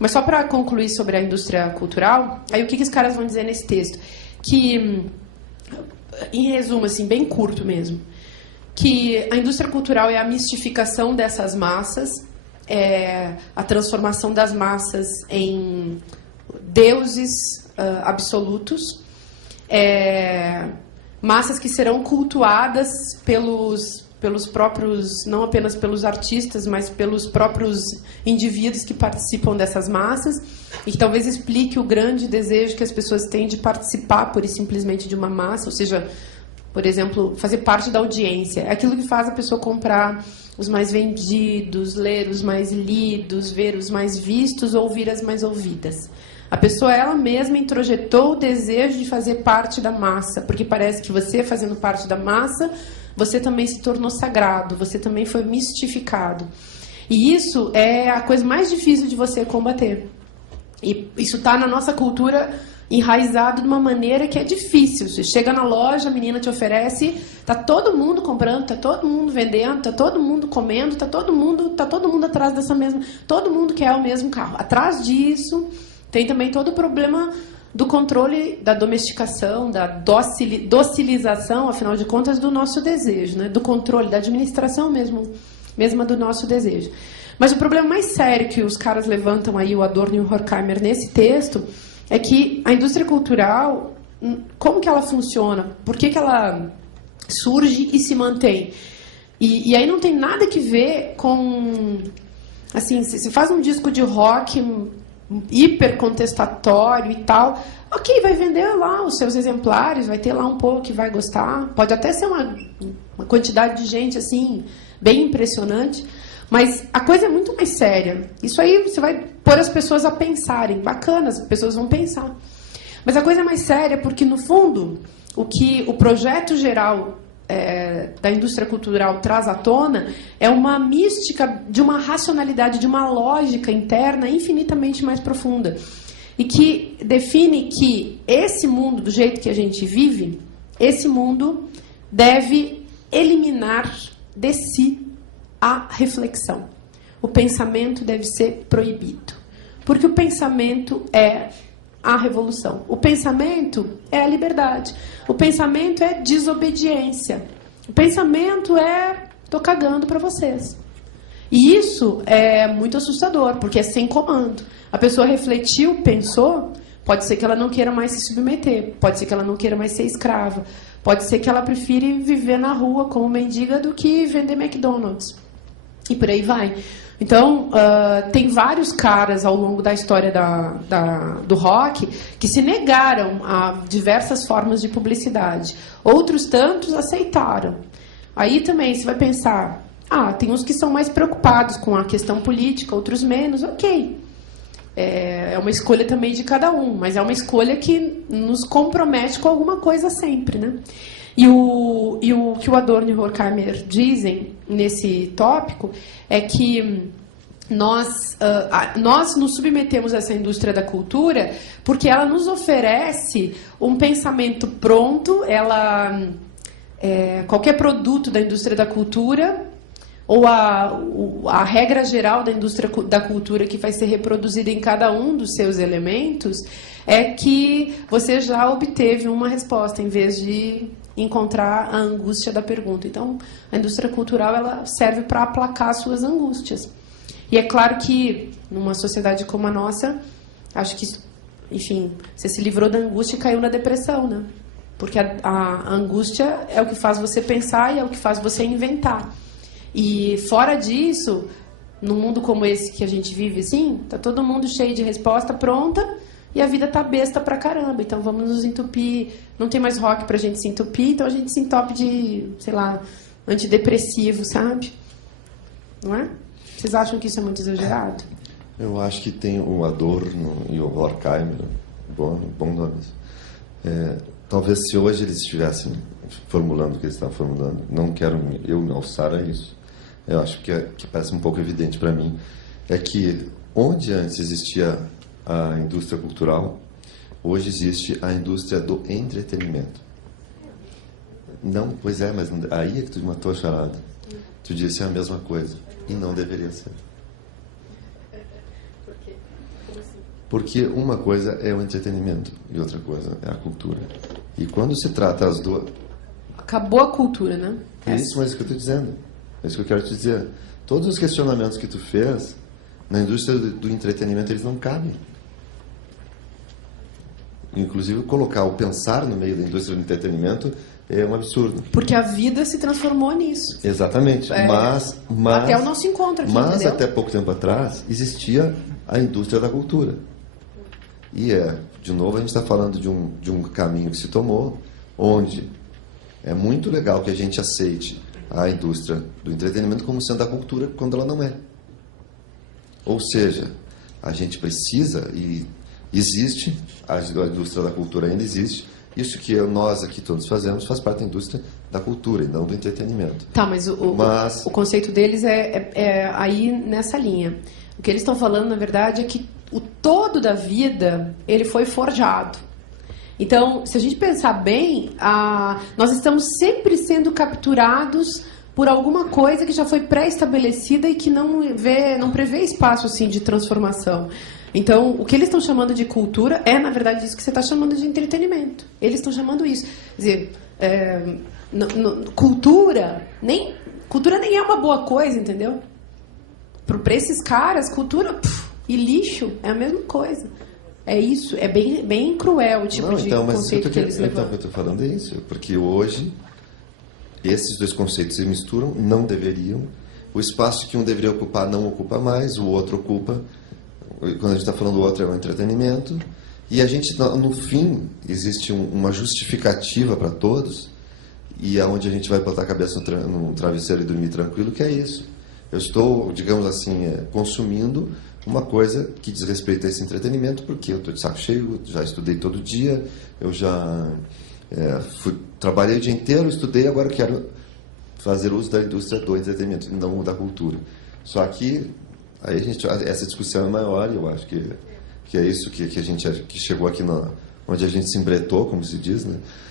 Mas só para concluir sobre a indústria cultural, aí o que os caras vão dizer nesse texto? Que, em resumo, assim, bem curto mesmo, que a indústria cultural é a mistificação dessas massas, é a transformação das massas em deuses absolutos, massas que serão cultuadas pelos próprios, não apenas pelos artistas, mas pelos próprios indivíduos que participam dessas massas, e que talvez explique o grande desejo que as pessoas têm de participar pura e simplesmente de uma massa, ou seja, por exemplo, fazer parte da audiência. É aquilo que faz a pessoa comprar os mais vendidos, ler os mais lidos, ver os mais vistos, ouvir as mais ouvidas. A pessoa, ela mesma, introjetou o desejo de fazer parte da massa, porque parece que você, fazendo parte da massa, você também se tornou sagrado, você também foi mistificado. E isso é a coisa mais difícil de você combater. E isso está na nossa cultura enraizado de uma maneira que é difícil. Você chega na loja, a menina te oferece, tá todo mundo comprando, tá todo mundo vendendo, tá todo mundo comendo, tá todo mundo atrás dessa mesma, todo mundo quer o mesmo carro. Atrás disso tem também todo o problema do controle, da domesticação, da docilização, afinal de contas, do nosso desejo, né? Do controle, da administração mesma do nosso desejo. Mas o problema mais sério que os caras levantam aí, o Adorno e o Horkheimer, nesse texto, é que a indústria cultural, como que ela funciona? Por que ela surge e se mantém? E aí não tem nada que ver com... Assim, se faz um disco de rock hiper contestatório e tal, ok, vai vender lá os seus exemplares, vai ter lá um pouco que vai gostar, pode até ser uma quantidade de gente assim bem impressionante, mas a coisa é muito mais séria. Isso aí você vai pôr as pessoas a pensarem, bacana, as pessoas vão pensar, mas a coisa é mais séria porque, no fundo, o que o projeto geral da indústria cultural traz à tona é uma mística de uma racionalidade, de uma lógica interna infinitamente mais profunda, e que define que esse mundo, do jeito que a gente vive, esse mundo deve eliminar de si a reflexão. O pensamento deve ser proibido, porque o pensamento é a revolução. O pensamento é a liberdade. O pensamento é desobediência. O pensamento é tô cagando para vocês. E isso é muito assustador, porque é sem comando. A pessoa refletiu, pensou, pode ser que ela não queira mais se submeter, pode ser que ela não queira mais ser escrava, pode ser que ela prefira viver na rua como mendiga do que vender McDonald's. E por aí vai. Então, tem vários caras ao longo da história do rock que se negaram a diversas formas de publicidade. Outros tantos aceitaram. Aí também você vai pensar, tem uns que são mais preocupados com a questão política, outros menos, ok. É uma escolha também de cada um, mas é uma escolha que nos compromete com alguma coisa sempre, né? E o que o Adorno e o Horkheimer dizem nesse tópico é que nós nos submetemos a essa indústria da cultura porque ela nos oferece um pensamento pronto, qualquer produto da indústria da cultura ou a regra geral da indústria da cultura que vai ser reproduzida em cada um dos seus elementos é que você já obteve uma resposta, em vez de encontrar a angústia da pergunta. Então, a indústria cultural ela serve para aplacar suas angústias. E é claro que, numa sociedade como a nossa, acho que, enfim, você se livrou da angústia e caiu na depressão, né? Porque a angústia é o que faz você pensar e é o que faz você inventar. E, fora disso, num mundo como esse que a gente vive, assim, tá todo mundo cheio de resposta pronta e a vida tá besta pra caramba. Então, vamos nos entupir. Não tem mais rock pra gente se entupir, então a gente se entope de, sei lá, antidepressivo, sabe? Não é? Vocês acham que isso é muito exagerado? Eu acho que tem o Adorno e o Horkheimer, bom nomes. Talvez se hoje eles estivessem formulando o que eles estavam formulando, não quero eu me alçar a isso. Eu acho que parece um pouco evidente para mim, é que onde antes existia a indústria cultural, hoje existe a indústria do entretenimento. Não, pois é, mas não, aí é que tu matou a charada. Tu disse a mesma coisa. E não deveria ser. Por quê? Porque uma coisa é o entretenimento e outra coisa é a cultura. E quando se trata as duas... Acabou a cultura, né? É isso, mas é isso que eu estou dizendo. É isso que eu quero te dizer. Todos os questionamentos que tu fez, na indústria do entretenimento, eles não cabem. Inclusive, colocar o pensar no meio da indústria do entretenimento é um absurdo. Porque a vida se transformou nisso. Exatamente. Mas até o nosso encontro aqui, mas entendeu? até pouco tempo atrás existia a indústria da cultura. E de novo, a gente está falando de um caminho que se tomou, onde é muito legal que a gente aceite a indústria do entretenimento como sendo a cultura quando ela não é. Ou seja, a gente precisa e existe, a indústria da cultura ainda existe. Isso que nós aqui todos fazemos faz parte da indústria da cultura e não do entretenimento. Tá, mas o conceito deles é aí nessa linha. O que eles estão falando, na verdade, é que o todo da vida ele foi forjado. Então, se a gente pensar bem, nós estamos sempre sendo capturados por alguma coisa que já foi pré-estabelecida e que não prevê espaço assim de transformação. Então, o que eles estão chamando de cultura é, na verdade, isso que você está chamando de entretenimento. Eles estão chamando isso. Quer dizer, cultura nem é uma boa coisa, entendeu? Para esses caras, cultura e lixo é a mesma coisa. É isso, é bem cruel o tipo de conceito que eles levam. Então, o que eu estou falando é isso, porque hoje esses dois conceitos se misturam, não deveriam. O espaço que um deveria ocupar não ocupa mais, o outro ocupa. Quando a gente está falando do outro, é o entretenimento. E a gente, no fim, existe uma justificativa para todos, e é onde a gente vai botar a cabeça no travesseiro e dormir tranquilo, que é isso. Eu estou, digamos assim, consumindo uma coisa que diz respeito a esse entretenimento, porque eu estou de saco cheio, já estudei todo dia, eu já trabalhei o dia inteiro, estudei, agora eu quero fazer uso da indústria do entretenimento, não da cultura. Só que aí essa discussão é maior, e eu acho que é isso que a gente que chegou aqui onde a gente se embretou, como se diz, né?